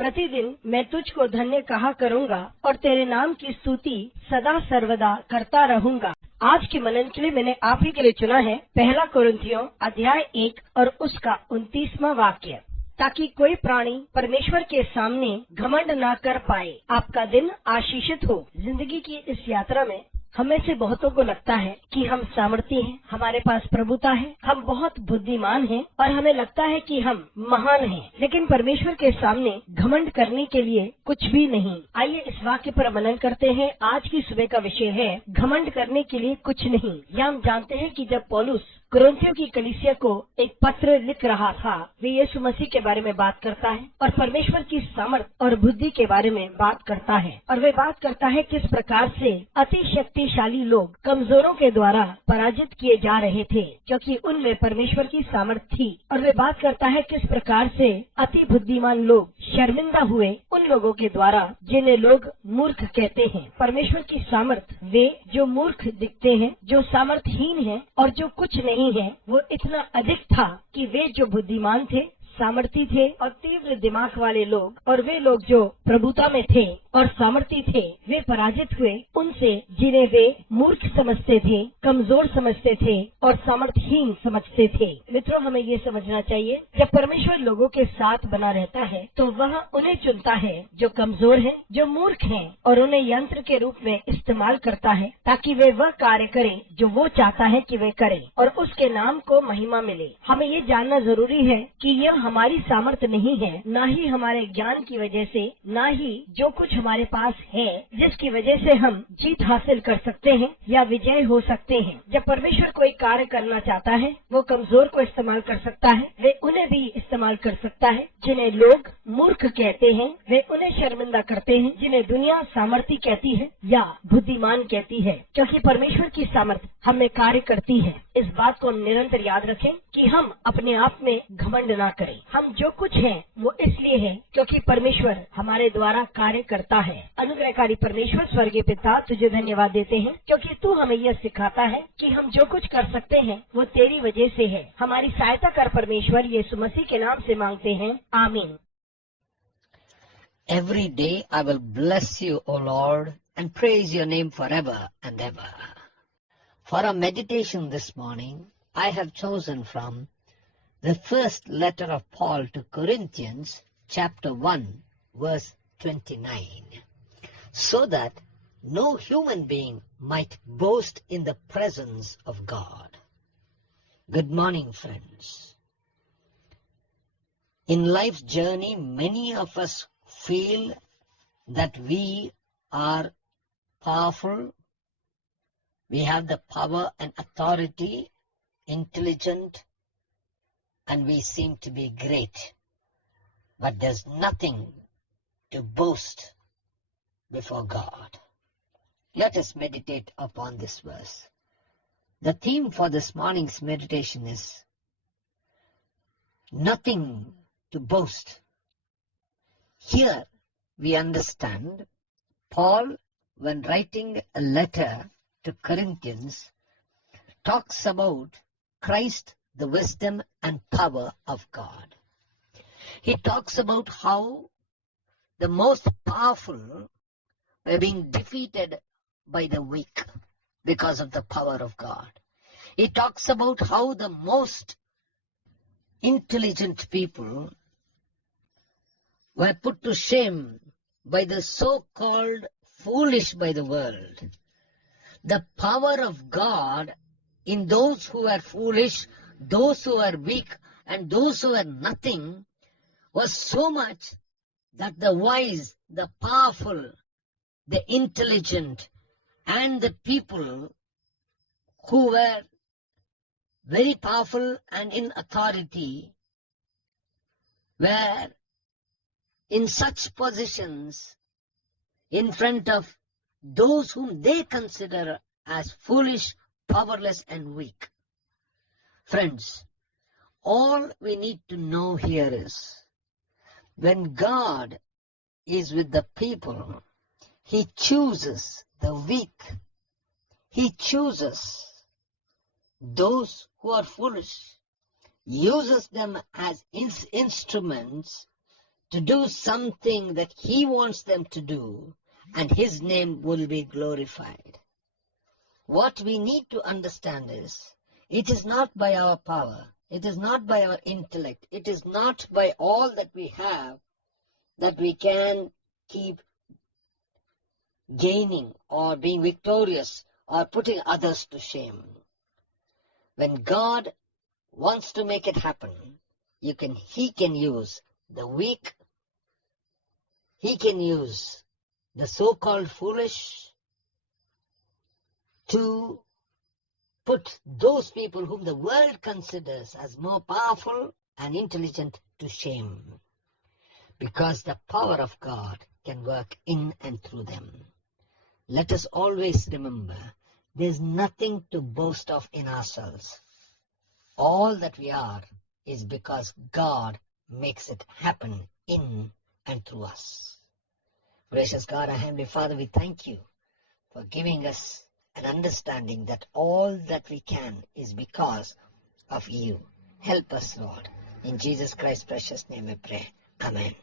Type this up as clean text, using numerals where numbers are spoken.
प्रतिदिन मैं तुझको धन्य कहा करूँगा और तेरे नाम की स्तुति सदा सर्वदा करता रहूँगा। आज के मनन के लिए मैंने आप ही के लिए चुना है 1 कुरिन्थियों अध्याय 1 और उसका 29वां वाक्य, ताकि कोई प्राणी परमेश्वर के सामने घमंड ना कर पाए। आपका दिन आशीषित हो। जिंदगी की इस यात्रा में हमें से बहुतों को लगता है कि हम सामर्थी हैं, हमारे पास प्रभुता है, हम बहुत बुद्धिमान हैं और हमें लगता है कि हम महान हैं। लेकिन परमेश्वर के सामने घमंड करने के लिए कुछ भी नहीं। आइए इस वाक्य पर मनन करते हैं। आज की सुबह का विषय है घमंड करने के लिए कुछ नहीं। यह हम जानते हैं कि जब पौलुस कुरिन्थियों की कलीसिया को एक पत्र लिख रहा था, वे यीशु मसीह के बारे में बात करता है और परमेश्वर की सामर्थ और बुद्धि के बारे में बात करता है। और वे बात करता है किस प्रकार से अति शक्तिशाली लोग कमजोरों के द्वारा पराजित किए जा रहे थे, क्योंकि उनमें परमेश्वर की सामर्थ थी। और वे बात करता है किस प्रकार से अति बुद्धिमान लोग शर्मिंदा हुए उन लोगों के द्वारा जिन्हें लोग मूर्ख कहते हैं। परमेश्वर की सामर्थ, वे जो मूर्ख दिखते हैं, जो सामर्थहीन हैं और जो कुछ नहीं है, वो इतना अधिक था कि वे जो बुद्धिमान थे, सामर्थी थे और तीव्र दिमाग वाले लोग, और वे लोग जो प्रभुता में थे और सामर्थी थे, वे पराजित हुए उनसे जिन्हें वे मूर्ख समझते थे, कमजोर समझते थे और सामर्थहीन समझते थे। मित्रों, हमें ये समझना चाहिए, जब परमेश्वर लोगों के साथ बना रहता है तो वह उन्हें चुनता है जो कमजोर हैं, जो मूर्ख हैं, और उन्हें यंत्र के रूप में इस्तेमाल करता है ताकि वे वह कार्य करें जो वो चाहता है कि वे करें और उसके नाम को महिमा मिले। हमें ये जानना जरूरी है कि यह हमारी सामर्थ नहीं है, ना ही हमारे ज्ञान की वजह से, ना ही जो कुछ हमारे पास है जिसकी वजह से हम जीत हासिल कर सकते हैं या विजय हो सकते हैं। जब परमेश्वर कोई कार्य करना चाहता है, वो कमजोर को इस्तेमाल कर सकता है, वे उन्हें भी इस्तेमाल कर सकता है जिन्हें लोग मूर्ख कहते हैं, वे उन्हें शर्मिंदा करते हैं जिन्हें दुनिया सामर्थी कहती है या बुद्धिमान कहती है, क्योंकि परमेश्वर की सामर्थ हमें कार्य करती है। इस बात को हम निरंतर याद रखें कि हम अपने आप में घमंड ना करें। हम जो कुछ हैं वो इसलिए है क्योंकि परमेश्वर हमारे द्वारा कार्य करता है। अनुग्रहकारी परमेश्वर स्वर्गीय पिता, तुझे धन्यवाद देते हैं क्योंकि तू हमें यह सिखाता है कि हम जो कुछ कर सकते हैं वो तेरी वजह से है। हमारी सहायता कर परमेश्वर, यीशु मसीह के नाम से मांगते हैं, आमीन। Every day I will bless you, O Lord, and praise your name forever and ever. For our meditation this morning, I have chosen from the first letter of Paul to Corinthians, chapter 1, verse 29, so that no human being might boast in the presence of God. Good morning, friends. In life's journey, many of us feel that we are powerful, we have the power and authority, intelligent, and we seem to be great. But there's nothing to boast before God. Let us meditate upon this verse. The theme for this morning's meditation is nothing to boast. Here we understand Paul, when writing a letter to Corinthians, talks about Christ, the wisdom and power of God. He talks about how the most powerful were being defeated by the weak because of the power of God. He talks about how the most intelligent people were put to shame by the so-called foolish by the world. The power of God in those who are foolish, those who are weak, and those who are nothing was so much that the wise, the powerful, the intelligent, and the people who were very powerful and in authority were in such positions in front of those whom they consider as foolish, powerless, and weak. Friends, all we need to know here is when God is with the people, He chooses the weak. He chooses those who are foolish, uses them as instruments to do something that He wants them to do, and His name will be glorified. What we need to understand is, it is not by our power, it is not by our intellect, it is not by all that we have that we can keep gaining or being victorious or putting others to shame. When God wants to make it happen, He can use the weak, He can use the so-called foolish to put those people whom the world considers as more powerful and intelligent to shame, because the power of God can work in and through them. Let us always remember, there's nothing to boast of in ourselves. All that we are is because God makes it happen in and through us. Gracious God, our Heavenly Father, we thank you for giving us an understanding that all that we can is because of you. Help us, Lord. In Jesus Christ's precious name we pray. Amen.